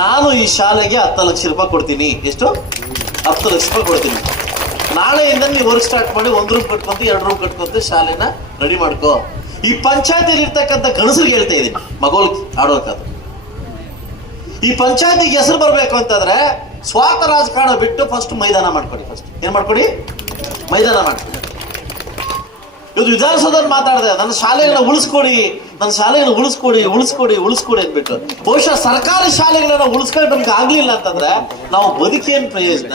ನಾನು ಈ ಶಾಲೆಗೆ 10 ಲಕ್ಷ ರೂಪಾಯಿ ಕೊಡ್ತೀನಿ. ಎಷ್ಟು? 10 ಲಕ್ಷ ರೂಪಾಯಿ ಕೊಡ್ತೀನಿ. ನಾಳೆಯಿಂದ ನೀವು ವರ್ಕ್ ಸ್ಟಾರ್ಟ್ ಮಾಡಿ 1 ರೂಮ್ ಕಟ್ಕೊಂತ 2 ರೂಮ್ ಕಟ್ಕೊಂತ ಶಾಲೆನ ರೆಡಿ ಮಾಡ್ಕೋ. ಈ ಪಂಚಾಯತಿಯಲ್ಲಿ ಇರ್ತಕ್ಕಂಥ ಗಣಸರಿಗೆ ಹೇಳ್ತಾ ಇದ್ದೀನಿ, ಮಗೋಲ್ ಆಡೋಕಾದ್ರು. ಈ ಪಂಚಾಯತಿಗೆ ಹೆಸರು ಬರಬೇಕು ಅಂತಂದ್ರೆ ಸ್ವಾರ್ಥ ರಾಜಕಾರಣ ಬಿಟ್ಟು ಫಸ್ಟ್ ಮೈದಾನ ಮಾಡ್ಕೊಡಿ. ಫಸ್ಟ್ ಏನ್ ಮಾಡ್ಕೊಡಿ? ಮೈದಾನ ಮಾಡ್ಕೊಡಿ. ಇವತ್ತು ವಿಧಾನಸೌಧದಲ್ಲಿ ಮಾತಾಡಿದೆ, ನನ್ನ ಶಾಲೆಗಳನ್ನ ಉಳಿಸ್ಕೊಡಿ, ನನ್ನ ಶಾಲೆಗಳನ್ನ ಉಳಿಸ್ಕೊಡಿ ಉಳಿಸ್ಕೊಡಿ ಉಳಿಸ್ಕೊಡಿ ಅಂದ್ಬಿಟ್ಟು. ಬಹುಶಃ ಸರ್ಕಾರಿ ಶಾಲೆಗಳನ್ನ ಉಳಿಸ್ಕೊಂಡು ನಮ್ಗೆ ಆಗ್ಲಿಲ್ಲ ಅಂತಂದ್ರೆ ನಾವು ಬದುಕೇನ್ ಪ್ರಯೋಜನ?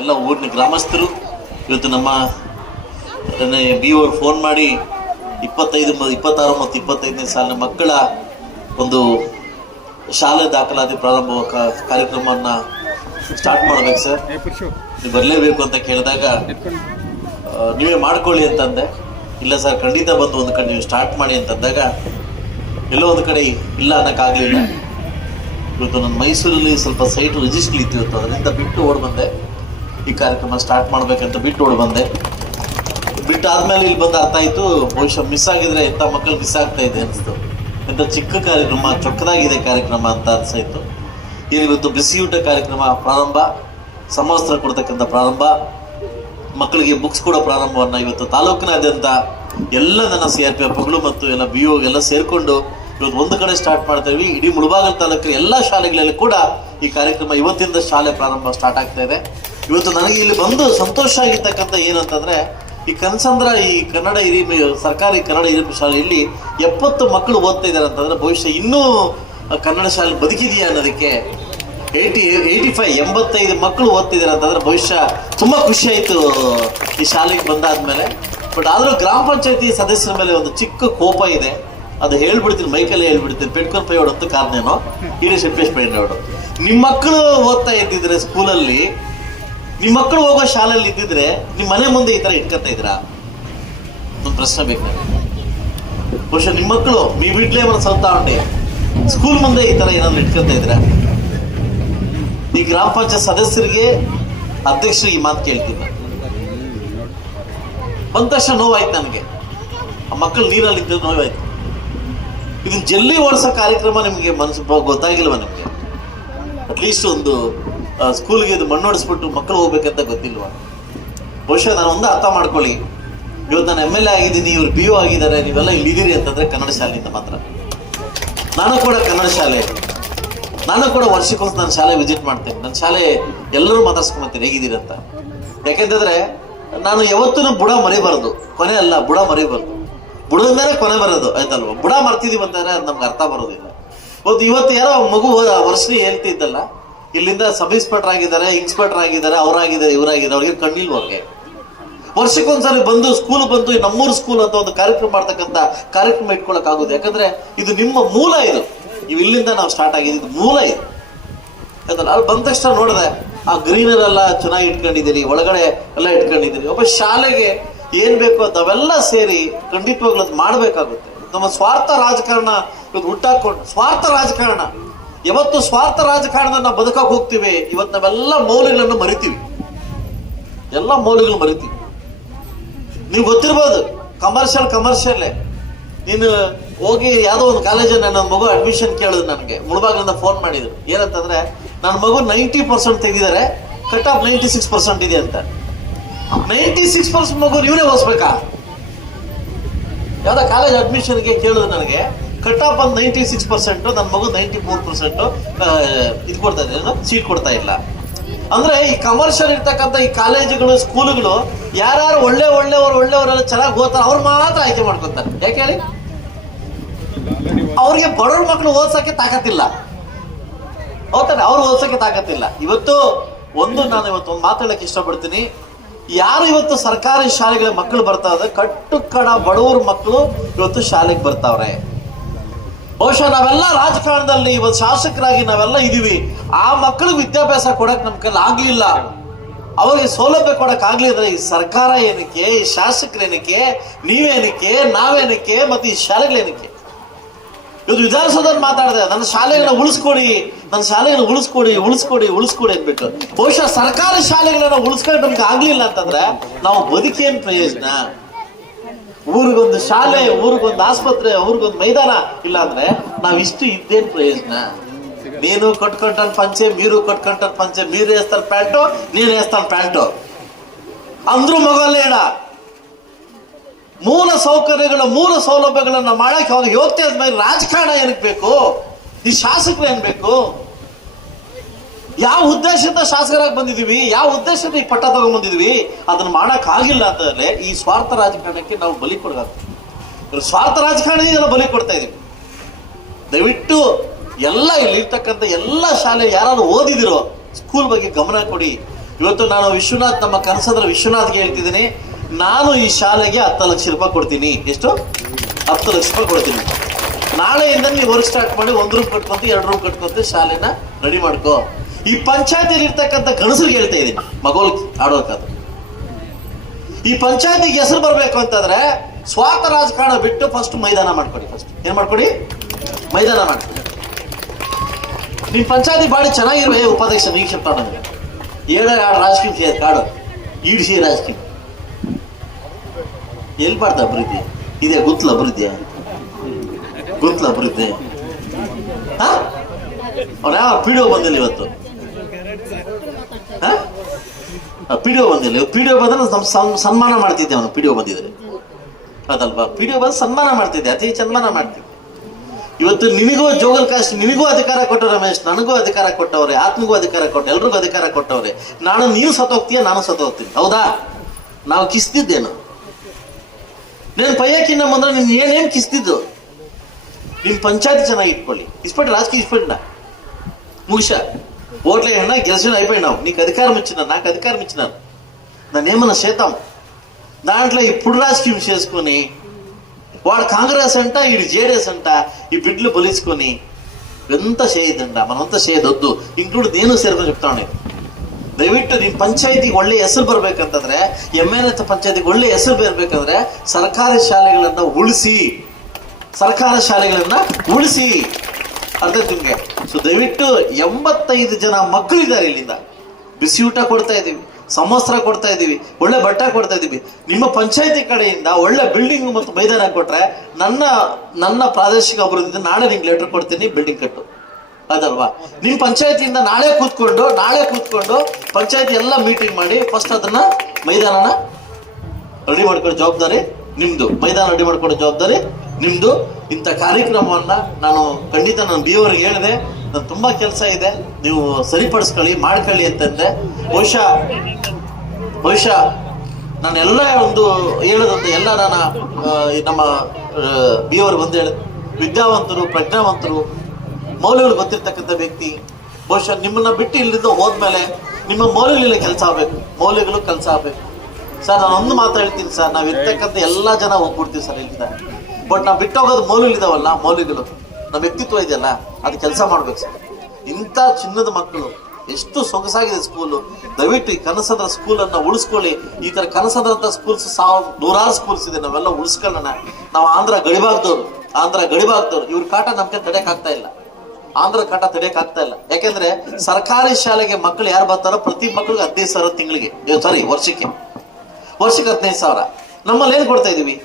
ಎಲ್ಲ ಊರಿನ ಗ್ರಾಮಸ್ಥರು ಇವತ್ತು ನಮ್ಮ ಬಿ ಅವ್ರು ಫೋನ್ ಮಾಡಿ 26 ಮತ್ತು 25ನೇ ಸಾಲಿನ ಮಕ್ಕಳ ಒಂದು ಶಾಲೆ ದಾಖಲಾತಿ ಪ್ರಾರಂಭ ಕಾರ್ಯಕ್ರಮವನ್ನ ಸ್ಟಾರ್ಟ್ ಮಾಡ್ಬೇಕು ಸರ್, ನೀವು ಬರಲೇಬೇಕು ಅಂತ ಕೇಳಿದಾಗ ನೀವೇ ಮಾಡ್ಕೊಳ್ಳಿ ಅಂತಂದೆ. ಇಲ್ಲ ಸರ್ ಖಂಡಿತ ಬಂದು ಒಂದು ಕಡೆ ನೀವು ಸ್ಟಾರ್ಟ್ ಮಾಡಿ ಅಂತಂದಾಗ ಎಲ್ಲೋ ಒಂದು ಕಡೆ ಇಲ್ಲ ಅನ್ನೋಕ್ಕಾಗಲಿಲ್ಲ. ಇವತ್ತು ನನ್ನ ಮೈಸೂರಲ್ಲಿ ಸ್ವಲ್ಪ ಸೈಟ್ ರಿಜಿಸ್ಟ್ರಿ ಇತ್ತು, ಇವತ್ತು ಅದರಿಂದ ಬಿಟ್ಟು ಓಡ್ ಬಂದೆ. ಈ ಕಾರ್ಯಕ್ರಮ ಸ್ಟಾರ್ಟ್ ಮಾಡ್ಬೇಕಂತ ಬಿಟ್ಟು ಓಡ್ ಬಂದೆ. ಬಿಟ್ಟಾದ್ಮೇಲೆ ಇಲ್ಲಿ ಬಂದು ಅರ್ಥ ಆಯಿತು, ಬಹುಶಃ ಮಿಸ್ ಆಗಿದ್ರೆ ಎಂಥ ಮಕ್ಕಳು ಮಿಸ್ ಆಗ್ತಾ ಇದೆ ಅನಿಸ್ತು. ಎಂಥ ಚಿಕ್ಕ ಕಾರ್ಯಕ್ರಮ, ಚೊಕ್ಕದಾಗಿದೆ ಕಾರ್ಯಕ್ರಮ ಅಂತ ಅನಿಸಾಯಿತು. ಇವತ್ತು ಬಿಸಿಯೂಟ ಕಾರ್ಯಕ್ರಮ ಪ್ರಾರಂಭ, ಸಮವಸ್ತ್ರ ಕೊಡ್ತಕ್ಕಂಥ ಪ್ರಾರಂಭ, ಮಕ್ಕಳಿಗೆ ಬುಕ್ಸ್ ಕೊಡೋ ಪ್ರಾರಂಭವನ್ನು ಇವತ್ತು ತಾಲೂಕಿನಾದ್ಯಂತ ಎಲ್ಲ ನನ್ನ CRPFಗಳು ಮತ್ತು ಎಲ್ಲ BO ಎಲ್ಲ ಸೇರಿಕೊಂಡು ಇವತ್ತು ಒಂದು ಕಡೆ ಸ್ಟಾರ್ಟ್ ಮಾಡ್ತೇವೆ. ಇಡೀ ಮುಳಬಾಗಿಲು ತಾಲೂಕಿನ ಎಲ್ಲ ಶಾಲೆಗಳಲ್ಲಿ ಕೂಡ ಈ ಕಾರ್ಯಕ್ರಮ ಇವತ್ತಿಂದ ಶಾಲೆ ಪ್ರಾರಂಭ ಸ್ಟಾರ್ಟ್ ಆಗ್ತಾ ಇದೆ. ಇವತ್ತು ನನಗೆ ಇಲ್ಲಿ ಬಂದು ಸಂತೋಷ ಆಗಿರ್ತಕ್ಕಂಥ ಏನಂತಂದರೆ, ಈ ಕನಸಂದ್ರ ಈ ಕನ್ನಡ ಸರ್ಕಾರಿ ಕನ್ನಡ ಹಿರಿಯ ಶಾಲೆಯಲ್ಲಿ 70 ಮಕ್ಕಳು ಓದ್ತಾ ಇದ್ದಾರೆ ಅಂತಂದರೆ ಬಹುಶಃ ಇನ್ನೂ ಕನ್ನಡ ಶಾಲೆ ಬದುಕಿದೆಯಾ ಅನ್ನೋದಕ್ಕೆ 85 ಮಕ್ಕಳು ಓದ್ತಿದ್ದಾರೆ ಅಂತಂದ್ರೆ ಬಹುಶಃ ತುಂಬ ಖುಷಿ ಆಯಿತು ಈ ಶಾಲೆಗೆ ಬಂದಾದ್ಮೇಲೆ. ಬಟ್ ಆದರೂ ಗ್ರಾಮ ಪಂಚಾಯತಿ ಸದಸ್ಯರ ಮೇಲೆ ಒಂದು ಚಿಕ್ಕ ಕೋಪ ಇದೆ, ಅದು ಹೇಳ್ಬಿಡ್ತೀನಿ, ಮೈಕಲ್ಲೇ ಹೇಳ್ಬಿಡ್ತೀನಿ. ಪೆಟ್ಕೊಂಡ್ ಪೈ ಹೊಡೋದು ಕಾರಣೇನೋ ಹಿರಿಯ ಸಿದ್ದೇಶ್ ಪೈನವರು, ನಿಮ್ಮ ಮಕ್ಕಳು ಓದ್ತಾ ಇದ್ದಿದ್ರೆ ಸ್ಕೂಲಲ್ಲಿ, ನಿಮ್ಮ ಮಕ್ಕಳು ಹೋಗೋ ಶಾಲೆಯಲ್ಲಿ ಇದ್ದಿದ್ರೆ ನಿಮ್ಮ ಮನೆ ಮುಂದೆ ಈ ಥರ ಇಟ್ಕೊತಾ ಇದ್ರಾ? ಒಂದು ಪ್ರಶ್ನೆ ಬೇಕು ನನಗೆ. ಬಹುಶಃ ನಿಮ್ಮ ಮಕ್ಕಳು ಮೀ ಬಿಡ್ಲೇ ಒಂದು ಸ್ವಲ್ಪ ಉಂಡೆ ಸ್ಕೂಲ್ ಮುಂದೆ ಈ ಥರ ಏನಾದ್ರು ಇಟ್ಕೊತಾ ಇದ್ರ? ಈ ಗ್ರಾಮ ಪಂಚಾಯತ್ ಸದಸ್ಯರಿಗೆ, ಅಧ್ಯಕ್ಷರಿಗೆ ಈ ಮಾತು ಕೇಳ್ತೀನಿ. ಬಂದ ತಕ್ಷಣ ನೋವಾಯ್ತು ನನಗೆ, ಆ ಮಕ್ಕಳು ನೀರಲ್ಲಿ ಇದ್ದು ನೋವಾಯ್ತು. ಇದನ್ನ ಜಲ್ಲಿ ಓಡಿಸೋ ಕಾರ್ಯಕ್ರಮ ನಿಮಗೆ ಮನಸ್ಸು ಗೊತ್ತಾಗಿಲ್ವ ನಿಮಗೆ? ಅಟ್ಲೀಸ್ಟ್ ಒಂದು ಸ್ಕೂಲ್ಗೆ ಇದು ಮಣ್ಣು ಹೊಡಿಸ್ಬಿಟ್ಟು ಮಕ್ಕಳು ಹೋಗ್ಬೇಕಂತ ಗೊತ್ತಿಲ್ವ? ಬಹುಶಃ ನಾನು ಒಂದು ಅರ್ಥ ಮಾಡ್ಕೊಳ್ಳಿ, ಇವತ್ತು ನಾನು MLA ಆಗಿದ್ದೀನಿ, ಇವ್ರು BO ಆಗಿದ್ದಾರೆ, ನೀವೆಲ್ಲ ಇಲ್ಲಿದ್ದೀರಿ ಅಂತಂದ್ರೆ ಕನ್ನಡ ಶಾಲೆಯಿಂದ ಮಾತ್ರ. ನಾನು ಕೂಡ ಕನ್ನಡ ಶಾಲೆ, ನಾನು ಕೂಡ ವರ್ಷಕ್ಕೊಂದು ನನ್ನ ಶಾಲೆ ವಿಸಿಟ್ ಮಾಡ್ತೇನೆ. ನನ್ನ ಶಾಲೆ ಎಲ್ಲರೂ ಮಾತಾಡ್ಸ್ಕೊಂಬರ್ತೀನಿ ಹೇಗಿದ್ದೀರಿ ಅಂತ. ಯಾಕೆಂತಂದ್ರೆ ನಾನು ಯಾವತ್ತೂ ಬುಡ ಮರಿಬಾರ್ದು, ಕೊನೆ ಅಲ್ಲ ಬುಡ ಮರಿಬಾರ್ದು. ಬುಡದಿಂದಾನೇ ಕೊನೆ ಬರೋದು, ಆಯ್ತಲ್ವ? ಬುಡ ಮರ್ತಿದೀವಿ ಅಂತಂದ್ರೆ ಅದು ನಮ್ಗೆ ಅರ್ಥ ಬರೋದಿಲ್ಲ. ಇವತ್ತು ಯಾರೋ ಮಗು ವರ್ಷ ಹೇಳ್ತಿದ್ದಲ್ಲ, ಇಲ್ಲಿಂದ ಸಬ್ ಇನ್ಸ್ಪೆಕ್ಟರ್ ಆಗಿದ್ದಾರೆ, ಇನ್ಸ್ಪೆಕ್ಟರ್ ಆಗಿದ್ದಾರೆ, ಅವರಾಗಿದ್ದಾರೆ, ಇವರಾಗಿದ್ದಾರೆ, ಅವ್ರಿಗೆ ಕಣ್ಣಿಲ್ವ? ಅವ್ರಿಗೆ ವರ್ಷಕ್ಕೊಂದ್ಸರಿ ಬಂದು ಸ್ಕೂಲ್ ಬಂದು ನಮ್ಮೂರು ಸ್ಕೂಲ್ ಅಂತ ಒಂದು ಕಾರ್ಯಕ್ರಮ ಮಾಡ್ತಕ್ಕಂಥ ಕಾರ್ಯಕ್ರಮ ಇಟ್ಕೊಳಕ್ ಆಗೋದು. ಯಾಕಂದ್ರೆ ಇದು ನಿಮ್ಮ ಮೂಲ, ಇದು ಇಲ್ಲಿಂದ ನಾವು ಸ್ಟಾರ್ಟ್ ಆಗಿದ್ದು ಮೂಲ ಇದು, ಆಯ್ತಲ್ಲ? ಅಲ್ಲಿ ಬಂದ ತಕ್ಷಣ ನೋಡಿದೆ ಆ ಗ್ರೀನರ್ ಎಲ್ಲ ಚೆನ್ನಾಗಿ ಇಟ್ಕೊಂಡಿದ್ದೀರಿ, ಒಳಗಡೆ ಎಲ್ಲ ಇಟ್ಕೊಂಡಿದ್ದೀರಿ. ಒಬ್ಬ ಶಾಲೆಗೆ ಏನ್ ಬೇಕೋ ಅವೆಲ್ಲ ಸೇರಿ ಖಂಡಿತವಾಗ್ಲೂ ಅದು ಮಾಡಬೇಕಾಗುತ್ತೆ. ನಮ್ಮ ಸ್ವಾರ್ಥ ರಾಜಕಾರಣ ಇವತ್ತು ಹುಟ್ಟಾಕೊಂಡು, ಸ್ವಾರ್ಥ ರಾಜಕಾರಣ ಯಾವತ್ತು ಸ್ವಾರ್ಥ ರಾಜಕಾರಣದ ನಾವು ಬದುಕಕ್ಕೆ ಹೋಗ್ತೀವಿ, ಇವತ್ತು ನಾವೆಲ್ಲ ಮೌಲ್ಯಗಳನ್ನು ಮರಿತೀವಿ, ಎಲ್ಲ ಮೌಲ್ಯಗಳು ಮರಿತೀವಿ. ನೀವು ಗೊತ್ತಿರ್ಬೋದು, ಕಮರ್ಷಿಯಲ್ಲೇ ನೀನು ಹೋಗಿ ಯಾವುದೋ ಒಂದು ಕಾಲೇಜಲ್ಲಿ ನನ್ನ ಮಗು ಅಡ್ಮಿಷನ್ ಕೇಳಿದ್ರು, ನನಗೆ ಮುಳಬಾಗಿಲಿಂದ ಫೋನ್ ಮಾಡಿದ್ರು. ಏನಂತಂದ್ರೆ ನನ್ನ ಮಗು 90% ತೆಗೆದಿದ್ದಾರೆ, ಕಟ್ ಆಫ್ 96% ಇದೆ ಅಂತ. 96% ಮಗು ಇವರೇ ಓದಿಸ್ಬೇಕಾ? ಯಾವ್ದೋ ಕಾಲೇಜ್ ಅಡ್ಮಿಷನ್ಗೆ ಕೇಳಿದ್ರು ನನಗೆ, ಕಟ್ ಆಫ್ ಒಂದು 96%, ನನ್ನ ಮಗು 94% ಇದು ಕೊಡ್ತಾ ಇದ್ದಾರೆ, ಸೀಟ್ ಕೊಡ್ತಾ ಇಲ್ಲ. ಅಂದ್ರೆ ಈ ಕಮರ್ಷಿಯಲ್ ಇರ್ತಕ್ಕಂಥ ಈ ಕಾಲೇಜುಗಳು, ಸ್ಕೂಲುಗಳು ಯಾರು ಒಳ್ಳೆಯವರೆಲ್ಲ ಚೆನ್ನಾಗಿ ಓದ್ತಾರೆ ಅವ್ರು ಮಾತ್ರ ಆಯ್ಕೆ ಮಾಡ್ಕೊತಾರೆ. ಯಾಕೆ ಹೇಳಿ? ಅವ್ರಿಗೆ ಬಡವ್ರ ಮಕ್ಕಳು ಓದ್ಸಕ್ಕೆ ತಾಕತ್ತಿಲ್ಲ, ಹೌದಾನೆ? ಅವ್ರು ಓದ್ಸಕ್ಕೆ ತಾಕತ್ತಿಲ್ಲ. ಇವತ್ತು ನಾನು ಇವತ್ತು ಒಂದು ಮಾತಾಡಕ್ಕೆ ಇಷ್ಟಪಡ್ತೀನಿ. ಯಾರು ಇವತ್ತು ಸರ್ಕಾರಿ ಶಾಲೆಗಳ ಮಕ್ಕಳು ಬರ್ತಾ ಇದ್ದಾರೆ, ಕಟ್ಟು ಕಡ ಬಡವ್ರ ಮಕ್ಕಳು ಇವತ್ತು ಶಾಲೆಗೆ ಬರ್ತಾವ್ರೆ. ಬಹುಶಃ ನಾವೆಲ್ಲ ರಾಜಕಾರಣದಲ್ಲಿ ಇವತ್ತು ಶಾಸಕರಾಗಿ ನಾವೆಲ್ಲ ಇದೀವಿ, ಆ ಮಕ್ಕಳಿಗೆ ವಿದ್ಯಾಭ್ಯಾಸ ಕೊಡಕ್ ನಮ್ ಕೈಲಿ ಆಗ್ಲಿಲ್ಲ, ಅವ್ರಿಗೆ ಸೌಲಭ್ಯ ಕೊಡಕ್ ಆಗ್ಲಿದ್ರೆ ಈ ಸರ್ಕಾರ ಏನಕ್ಕೆ, ಈ ಶಾಸಕರೇನಕ್ಕೆ, ನೀವೇನಕ್ಕೆ, ನಾವೇನಕ್ಕೆ, ಮತ್ತೆ ಈ ಶಾಲೆಗಳೇನಕ್ಕೆ? ಇವತ್ತು ವಿಧಾನಸೌಧದಲ್ಲಿ ಮಾತಾಡಿದೆ, ನನ್ನ ಶಾಲೆಗಳನ್ನ ಉಳಿಸ್ಕೊಡಿ, ನನ್ನ ಶಾಲೆಗಳನ್ನ ಉಳಿಸ್ಕೊಡಿ ಅಂದ್ಬಿಟ್ಟು. ಬಹುಶಃ ಸರ್ಕಾರಿ ಶಾಲೆಗಳನ್ನ ಉಳಿಸ್ಕೊಂಡು ನಮ್ಗೆ ಆಗ್ಲಿಲ್ಲ ಅಂತಂದ್ರೆ ನಾವು ಬದುಕೇನ್ ಪ್ರಯೋಜನ? ಊರಿಗೊಂದು ಶಾಲೆ, ಊರಿಗೊಂದು ಆಸ್ಪತ್ರೆ, ಊರಿಗೊಂದು ಮೈದಾನ ಇಲ್ಲ ಅಂದ್ರೆ ನಾವ್ ಇಷ್ಟು ಇದ್ದೇನ್ ಪ್ರಯೋಜನ? నేను కట్టుకుంటాను పంచే, మీరు కట్టుకుంటారు పంచే, మీరు వేస్తారు ప్యాంటు, నేను వేస్తాను ಪ್ಯಾಂಟು. ಅಂದ್ರೂ ಮಗಲ್ಲೇಡ ಮೂಲ ಸೌಕರ್ಯಗಳ ಮೂಲ ಸೌಲಭ್ಯಗಳನ್ನ ಮಾಡಕ್ಕೆ ಅವ್ನಿಗೆ ಯೋಗ್ಯತೆ ಮೇಲೆ ರಾಜಕಾರಣ ಏನಕ್ಕೆ ಬೇಕು? ಈ ಶಾಸಕರು ಏನ್ ಬೇಕು? ಯಾವ ಉದ್ದೇಶದಿಂದ ಶಾಸಕರಾಗಿ ಬಂದಿದೀವಿ, ಯಾವ ಉದ್ದೇಶದಿಂದ ಈ ಪಟ್ಟ ತಗೊಂಡ್ಬಂದಿದ್ವಿ, ಅದನ್ನ ಮಾಡಕ್ ಆಗಿಲ್ಲ ಅಂತಂದ್ರೆ ಈ ಸ್ವಾರ್ಥ ರಾಜಕಾರಣಕ್ಕೆ ನಾವು ಬಲಿ ಕೊಡಬೇಕು. ಸ್ವಾರ್ಥ ರಾಜಕಾರಣ ಬಲಿ ಕೊಡ್ತಾ ಇದೀವಿ. ದಯವಿಟ್ಟು ಎಲ್ಲ ಇಲ್ಲಿರ್ತಕ್ಕಂಥ ಎಲ್ಲ ಶಾಲೆ ಯಾರು ಓದಿದಿರೋ ಸ್ಕೂಲ್ ಬಗ್ಗೆ ಗಮನ ಕೊಡಿ. ಇವತ್ತು ನಾನು ವಿಶ್ವನಾಥ್, ನಮ್ಮ ಕನಸಂದ್ರ ವಿಶ್ವನಾಥ್ಗೆ ಹೇಳ್ತಿದ್ದೀನಿ, ನಾನು ಈ ಶಾಲೆಗೆ 10 ಲಕ್ಷ ರೂಪಾಯಿ ಕೊಡ್ತೀನಿ. ಎಷ್ಟು? 10 ಲಕ್ಷ ರೂಪಾಯಿ ಕೊಡ್ತೀನಿ. ನಾಳೆಯಿಂದ ನೀವು ವರ್ಕ್ ಸ್ಟಾರ್ಟ್ ಮಾಡಿ 1 ರೂಮ್ ಕಟ್ಕೊಂತ 2 ರೂಮ್ ಕಟ್ಕೊಂತ ಶಾಲೆನ ರೆಡಿ ಮಾಡ್ಕೋ. ಈ ಪಂಚಾಯತಿಯಲ್ಲಿ ಇರ್ತಕ್ಕಂಥ ಗಣಸರಿಗೆ ಹೇಳ್ತಾ ಇದ್ದೀನಿ, ಮಗೋಲ್ ಆಡೋಕಾದ್ರು ಈ ಪಂಚಾಯತಿಗೆ ಹೆಸರು ಬರ್ಬೇಕು ಅಂತಂದ್ರೆ ಸ್ವಾರ್ಥ ರಾಜಕಾರಣ ಬಿಟ್ಟು ಫಸ್ಟ್ ಮೈದಾನ ಮಾಡ್ಕೊಡಿ. ಫಸ್ಟ್ ಏನ್ ಮಾಡ್ಕೊಡಿ? ಮೈದಾನ ಮಾಡ್ಕೊಡಿ. ನಿಮ್ ಪಂಚಾಯತಿ ಬಾಡಿ ಚೆನ್ನಾಗಿರುವೆ ಉಪಾಧ್ಯಕ್ಷ ವೀಕ್ಷಕ ನನಗೆ 7 ರಾಜಕೀಯ ಕಾಡು ಈಡಿಸಿ ರಾಜಕೀಯ ಎಲ್ಲಿ ಮಾಡ್ತಾ ಅಭಿವೃದ್ಧಿ ಇದೆ? ಗುತ್ತಲ ಅಭಿವೃದ್ಧಿ, ಗುತ್ತಲ ಅಭಿವೃದ್ಧಿ. ಅವ್ರು ಯಾವ ಪಿಡಿಒ ಬಂದಿಲ್ಲ ಇವತ್ತು, ಪಿಡಿಒ ಬಂದಿಲ್ಲ. ಪಿಡಿಒ ಬಂದ್ರೆ ನಮ್ಮ ಸನ್ಮಾನ ಮಾಡ್ತಿದ್ದೆ. ಅವನು ಪಿಡಿಒ ಬಂದಿದ್ರೆ ಅದಲ್ವಾ? ಪಿಡಿಒ ಬಂದು ಸನ್ಮಾನ ಮಾಡ್ತಿದ್ದೆ, ಅತಿ ಸನ್ಮಾನ ಮಾಡ್ತಿದ್ದೆ. ಇವತ್ತು ನಿನಗೂ ಜೋಗಲ್ ಕಾಸ್ಟ್, ನಿನಗೂ ಅಧಿಕಾರ ಕೊಟ್ಟರು ರಮೇಶ್, ನನಗೂ ಅಧಿಕಾರ ಕೊಟ್ಟವ್ರೆ, ಆತ್ಮಗೂ ಅಧಿಕಾರ ಕೊಟ್ಟ, ಎಲ್ರಿಗೂ ಅಧಿಕಾರ ಕೊಟ್ಟವ್ರೆ. ನೀನು ಸತ್ತೋಗ್ತೀಯ, ನಾನು ಸತ್ತೋಗ್ತೀನಿ. ಹೌದಾ? ನಾವು ಕಿಸ್ತಿದ್ದೇನು? ನೀನು ಪಯ್ಯಕ್ಕಿನ್ನ ಬಂದ್ರೆ ನೀನು ಏನೇನು ಕಿಸ್ತಿದ್ದು? ನಿಮ್ ಪಂಚಾಯತಿ ಚೆನ್ನಾಗಿ ಇಟ್ಕೊಳ್ಳಿ. ಇಸ್ಪೆಟ್ ರಾಜಕೀಯ ಇಸ್ಪೆಟ್ನ ಮುಗಿಸ ఓట్లే అన్నా గెలిచిన అయిపోయినావు. నీకు అధికారం ఇచ్చిన, నాకు అధికారం ఇచ్చినాను. దాన్ని ఏమన్నా చేద్దాం. దాంట్లో ఇప్పుడు రాజకీయం చేసుకొని వాడు కాంగ్రెస్ అంట, వీడు జేడీఎస్ అంట, ఈ బిడ్లు బలిచుకొని ఎంత చేయదండ. మనంతా చేయదొద్దు. ఇంక్లూడ్ దేನು ಸೇರ್ಕೊಂಡು చెప్తాను నేను. ದಯವಿಟ್ಟು ನಿಮ್ಮ ಪಂಚಾಯತಿಗೆ ಒಳ್ಳೆ ಹೆಸರು ಬರ್ಬೇಕಂತಂದ್ರೆ, MNF ಪಂಚಾಯತಿಗೆ ಒಳ್ಳೆ ಹೆಸರು ಬರಬೇಕಂದ್ರೆ ಸರ್ಕಾರಿ ಶಾಲೆಗಳನ್ನ ಉಳಿಸಿ, ಸರ್ಕಾರ ಶಾಲೆಗಳನ್ನ ಉಳಿಸಿ. ಅರ್ಥ ನಿಮ್ಗೆ? ಸೊ ದಯವಿಟ್ಟು 85 ಜನ ಮಕ್ಕಳಿದ್ದಾರೆ. ಇಲ್ಲಿಂದ ಬಿಸಿ ಊಟ ಕೊಡ್ತಾ ಇದೀವಿ, ಸಮವಸ್ತ್ರ ಕೊಡ್ತಾ ಇದೀವಿ, ಒಳ್ಳೆ ಬಟ್ಟೆ ಕೊಡ್ತಾ ಇದೀವಿ. ನಿಮ್ಮ ಪಂಚಾಯತಿ ಕಡೆಯಿಂದ ಒಳ್ಳೆ ಬಿಲ್ಡಿಂಗ್ ಮತ್ತು ಮೈದಾನ ಕೊಟ್ರೆ ನನ್ನ ಪ್ರಾದೇಶಿಕ ಅಭಿವೃದ್ಧಿ ನಾಳೆ ನಿಮ್ಗೆ ಲೆಟರ್ ಕೊಡ್ತೀನಿ, ಬಿಲ್ಡಿಂಗ್ ಕಟ್ಟು. ಅದಲ್ವಾ? ನಿಮ್ ಪಂಚಾಯತಿಯಿಂದ ನಾಳೆ ಕೂತ್ಕೊಂಡು ಪಂಚಾಯತಿ ಎಲ್ಲ ಮೀಟಿಂಗ್ ಮಾಡಿ ಫಸ್ಟ್ ಅದನ್ನ ಮೈದಾನನ ರೆಡಿ ಮಾಡ್ಕೊಳ್ಳೋ ಜವಾಬ್ದಾರಿ ನಿಮ್ದು. ಮೈದಾನ ರೆಡಿ ಮಾಡ್ಕೊಳ್ಳೋ ಜವಾಬ್ದಾರಿ ನಿಮ್ದು. ಇಂಥ ಕಾರ್ಯಕ್ರಮವನ್ನ ನಾನು ಖಂಡಿತ ನಾನು BOರಿಗೆ ಹೇಳಿದೆ, ನಾನು ತುಂಬಾ ಕೆಲಸ ಇದೆ, ನೀವು ಸರಿಪಡಿಸ್ಕೊಳ್ಳಿ, ಮಾಡ್ಕೊಳ್ಳಿ ಅಂತಂದೆ. ಬಹುಶಃ ನಾನೆಲ್ಲ ಒಂದು ಹೇಳದಂತ ಎಲ್ಲ ನಮ್ಮ BOರು ಬಂದು ಹೇಳಿದೆ, ವಿದ್ಯಾವಂತರು, ಪ್ರಜ್ಞಾವಂತರು, ಮೌಲ್ಯಗಳು ಗೊತ್ತಿರ್ತಕ್ಕಂಥ ವ್ಯಕ್ತಿ. ಬಹುಶಃ ನಿಮ್ಮನ್ನ ಬಿಟ್ಟು ಇಲ್ಲಿಂದ ಹೋದ್ಮೇಲೆ ನಿಮ್ಮ ಮೌಲ್ಯಗಳಿಲ್ಲ ಕೆಲಸ ಆಗ್ಬೇಕು, ಮೌಲ್ಯಗಳು ಕೆಲಸ ಆಗ್ಬೇಕು. ಸರ್ ನಾನು ಒಂದು ಮಾತು ಹೇಳ್ತೀನಿ ಸರ್, ನಾವ್ ಇರ್ತಕ್ಕಂಥ ಎಲ್ಲಾ ಜನ ಹೋಗ್ಬಿಡ್ತೀವಿ ಸರ್ ಇಲ್ಲಿಂದ. ಬಟ್ ನಾವು ಬಿಟ್ಟೋಗೋದು ಮೌಲ್ಯಗಳಿದಾವಲ್ಲ, ಮೌಲ್ಯಗಳು, ನಮ್ಮ ವ್ಯಕ್ತಿತ್ವ ಇದೆಯಲ್ಲ, ಅದು ಕೆಲಸ ಮಾಡ್ಬೇಕು ಸರ್. ಇಂಥ ಚಿನ್ನದ ಮಕ್ಕಳು ಎಷ್ಟು ಸೊಗಸಾಗಿದೆ ಸ್ಕೂಲು. ದಯವಿಟ್ಟು ಈ ಕನಸಂದ್ರ ಸ್ಕೂಲನ್ನು ಉಳಿಸ್ಕೊಳ್ಳಿ. ಈ ತರ ಕನಸಂದ್ರ ಸ್ಕೂಲ್ಸ್ ನೂರಾರು ಸ್ಕೂಲ್ಸ್ ಇದೆ, ನಾವೆಲ್ಲ ಉಳಿಸ್ಕೊಳ್ಳೋಣ. ನಾವು ಆಂಧ್ರ ಗಡಿಭಾಗದವ್ರು ಇವ್ರ ಕಾಟ ನಮ್ಗೆ ತಡೆಯಕ್ ಆಗ್ತಾ ಇಲ್ಲ. ಆಂಧ್ರ ಕಾಟ ತಡೆಯಕ್ ಆಗ್ತಾ ಇಲ್ಲ. ಯಾಕೆಂದ್ರೆ ಸರ್ಕಾರಿ ಶಾಲೆಗೆ ಮಕ್ಕಳು ಯಾರು ಬರ್ತಾರೋ ಪ್ರತಿ ಮಕ್ಕಳಿಗೆ 15,000 ತಿಂಗಳಿಗೆ, ವರ್ಷಕ್ಕೆ 15,000. ನಮ್ಮಲ್ಲಿ ಏನ್ ಕೊಡ್ತಾ ಇದೀವಿ?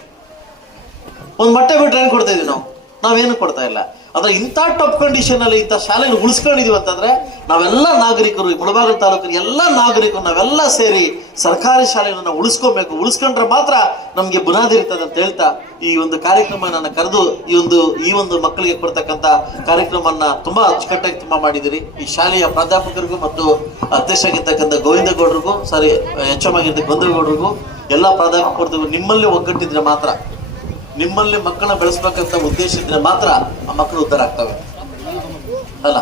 ಒಂದು ಮೊಟ್ಟೆ ಬಿಟ್ರೆ ಏನ್ ಕೊಡ್ತಾ ಇದೀವಿ? ನಾವೇನು ಕೊಡ್ತಾ ಇಲ್ಲ. ಆದ್ರೆ ಇಂಥ ಟಫ್ ಕಂಡೀಷನ್ ಅಲ್ಲಿ ಇಂಥ ಶಾಲೆಗಳು ಉಳಿಸ್ಕೊಂಡಿದೀವಿ ಅಂತಂದ್ರೆ ನಾವೆಲ್ಲ ನಾಗರಿಕರು, ಮುಳಬಾಗಿಲು ತಾಲೂಕಿನ ಎಲ್ಲ ನಾಗರಿಕರು ನಾವೆಲ್ಲ ಸೇರಿ ಸರ್ಕಾರಿ ಶಾಲೆಗಳನ್ನ ಉಳಿಸ್ಕೋಬೇಕು. ಉಳಿಸ್ಕೊಂಡ್ರೆ ಮಾತ್ರ ನಮ್ಗೆ ಬುನಾದಿ ಇರ್ತದೆ ಅಂತ ಹೇಳ್ತಾ ಈ ಒಂದು ಕಾರ್ಯಕ್ರಮ ನನ್ನ ಕರೆದು ಈ ಒಂದು ಮಕ್ಕಳಿಗೆ ಕೊಡ್ತಕ್ಕಂಥ ಕಾರ್ಯಕ್ರಮವನ್ನ ತುಂಬಾ ಅಚ್ಚುಕಟ್ಟಾಗಿ ತುಂಬಾ ಮಾಡಿದಿರಿ. ಈ ಶಾಲೆಯ ಪ್ರಾಧ್ಯಾಪಕರಿಗೂ ಮತ್ತು ಅಧ್ಯಕ್ಷರಾಗಿರ್ತಕ್ಕಂಥ ಗೋವಿಂದ ಗೌಡ್ರಿಗೂ, HM ಆಗಿರ್ತಕ್ಕ ಗೊಂದಗೌಡ್ರಿಗೂ, ಎಲ್ಲ ಪ್ರಾಧ್ಯಾಪಕರಿಗೂ ನಿಮ್ಮಲ್ಲಿ ಒಗ್ಗಟ್ಟಿದ್ರೆ ಮಾತ್ರ, ನಿಮ್ಮಲ್ಲಿ ಮಕ್ಕಳನ್ನ ಬೆಳೆಸ್ಬೇಕಂತ ಉದ್ದೇಶ ಇದ್ರೆ ಮಾತ್ರ ಆ ಮಕ್ಕಳು ಉದ್ಧಾರ ಆಗ್ತವೆ. ಅಲ್ಲ,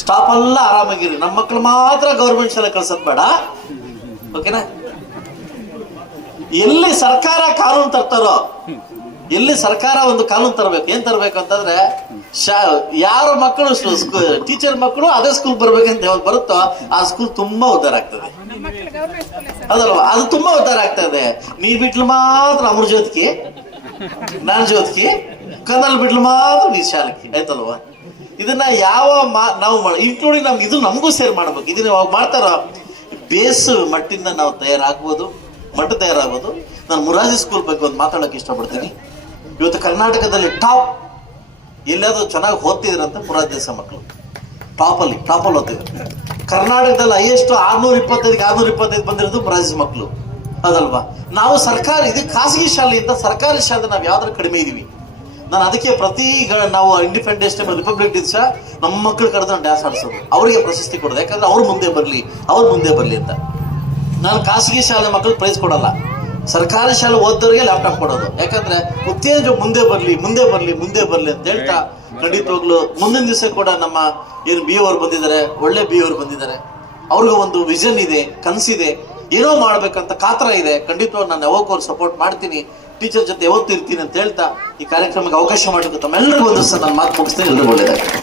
ಸ್ಟಾಪ್ ಎಲ್ಲ ಆರಾಮಾಗಿರಿ. ನಮ್ಮ ಮಕ್ಕಳು ಮಾತ್ರ ಗೌರ್ಮೆಂಟ್ ಶಾಲೆ ಕಳ್ಸೋದ್ ಬೇಡ, ಓಕೆನಾ? ಎಲ್ಲಿ ಸರ್ಕಾರ ಕಾನೂನು ತರ್ತಾರೋ, ಎಲ್ಲಿ ಸರ್ಕಾರ ಒಂದು ಕಾನೂನು ತರಬೇಕು, ಏನ್ ತರಬೇಕು ಅಂತಂದ್ರೆ ಯಾರ ಮಕ್ಕಳು ಟೀಚರ್ ಮಕ್ಕಳು ಅದೇ ಸ್ಕೂಲ್ ಬರ್ಬೇಕಂತ ಯಾವಾಗ ಬರುತ್ತೋ ಆ ಸ್ಕೂಲ್ ತುಂಬಾ ಉದ್ಧಾರ ಆಗ್ತದೆ. ಅದಲ್ವಾ? ಅದು ತುಂಬಾ ಉದ್ಧಾರ ಆಗ್ತದೆ. ನೀ ಬಿಟ್ಲು ಮಾತ್ರ ಅಮೃತ ಜ್ಯೋತಿಗೆ, ನಾನ್ ಜ್ಯೋತಿಗೆ, ಕನ್ನಲ್ ಬಿಟ್ಲು ಮಾತ್ರ ನೀ ಶಾಲೆಗೆ, ಆಯ್ತಲ್ವಾ? ಇದನ್ನ ನಾವು ಇನ್ಕ್ಲೂಡಿಂಗ್ ಇದು ನಮಗೂ ಸೇರ್ ಮಾಡ್ಬೇಕು. ಇದನ್ನ ಯಾವಾಗ ಮಾಡ್ತಾರ ಬೇಸ್ ಮಟ್ಟಿಂದ ನಾವು ತಯಾರಾಗ್ಬೋದು. ನಾನು ಮುರಾರ್ಜಿ ಸ್ಕೂಲ್ ಬಗ್ಗೆ ಒಂದು ಮಾತಾಡೋಕೆ ಇಷ್ಟಪಡ್ತೀನಿ. ಇವತ್ತು ಕರ್ನಾಟಕದಲ್ಲಿ ಟಾಪ್ ಎಲ್ಲಾದ್ರೂ ಚೆನ್ನಾಗಿ ಓದ್ತಿದ್ರಂತ ಮುರಾರ್ಜಿ ದೇಸಾಯಿ ಮಕ್ಕಳು ಟಾಪಲ್ಲಿ ಓದ್ತಿದ್ದಾರೆ. ಕರ್ನಾಟಕದಲ್ಲಿ ಹೈಯೆಸ್ಟ್ 625 ಬಂದಿರೋದು ರಾಜ್ಯ ಮಕ್ಕಳು ಅದಲ್ವಾ. ನಾವು ಇದು ಖಾಸಗಿ ಶಾಲೆಯಿಂದ ಸರ್ಕಾರಿ ಶಾಲೆ ನಾವು ಯಾವ್ದಾದ್ರು ಕಡಿಮೆ ಇದೀವಿ. ನಾನು ಅದಕ್ಕೆ ನಾವು ಇಂಡಿಪೆಂಡೆನ್ಸ್ ಡೇ ರಿಪಬ್ಲಿಕ್ ದಿವಸ ನಮ್ಮ ಮಕ್ಕಳು ಕರೆದು ಡ್ಯಾನ್ಸ್ ಆಡಿಸೋದು, ಅವರಿಗೆ ಪ್ರಶಸ್ತಿ ಕೊಡೋದು. ಯಾಕಂದ್ರೆ ಅವ್ರು ಮುಂದೆ ಬರಲಿ ಅಂತ. ನಾನು ಖಾಸಗಿ ಶಾಲೆ ಮಕ್ಕಳು ಪ್ರೈಸ್ ಕೊಡಲ್ಲ, ಸರ್ಕಾರಿ ಶಾಲೆ ಓದೋರಿಗೆ ಲ್ಯಾಪ್ಟಾಪ್ ಕೊಡೋದು. ಯಾಕಂದ್ರೆ ಉತ್ತೇಜ ಮುಂದೆ ಬರ್ಲಿ ಅಂತ ಹೇಳ್ತಾ, ಖಂಡಿತವಾಗ್ಲು ಮುಂದಿನ ದಿವಸ ಕೂಡ ನಮ್ಮ ಏನು ಬಿ ಅವರು ಬಂದಿದ್ದಾರೆ, ಒಳ್ಳೆ ಬಿ ಅವರು ಬಂದಿದ್ದಾರೆ. ಅವ್ರಿಗೂ ಒಂದು ವಿಷನ್ ಇದೆ, ಕನಸಿದೆ, ಏನೋ ಮಾಡ್ಬೇಕಂತ ಕಾತರ ಇದೆ. ಖಂಡಿತವಾಗಿ ನಾನು ಯಾವಾಗೂ ಅವ್ರು ಸಪೋರ್ಟ್ ಮಾಡ್ತೀನಿ, ಟೀಚರ್ ಜೊತೆ ಯಾವತ್ತೂ ಇರ್ತೀನಿ ಅಂತ ಹೇಳ್ತಾ ಈ ಕಾರ್ಯಕ್ರಮಕ್ಕೆ ಅವಕಾಶ ಮಾಡಬೇಕು. ತಮ್ಮೆಲ್ಲರಿಗೂ ಒಂದು ನಾನು ಮಾತು ಮುಗಿಸ್ತೇನೆ. ಎಲ್ಲರಿಗೂ ಒಳ್ಳೆಯದಾಗಿ.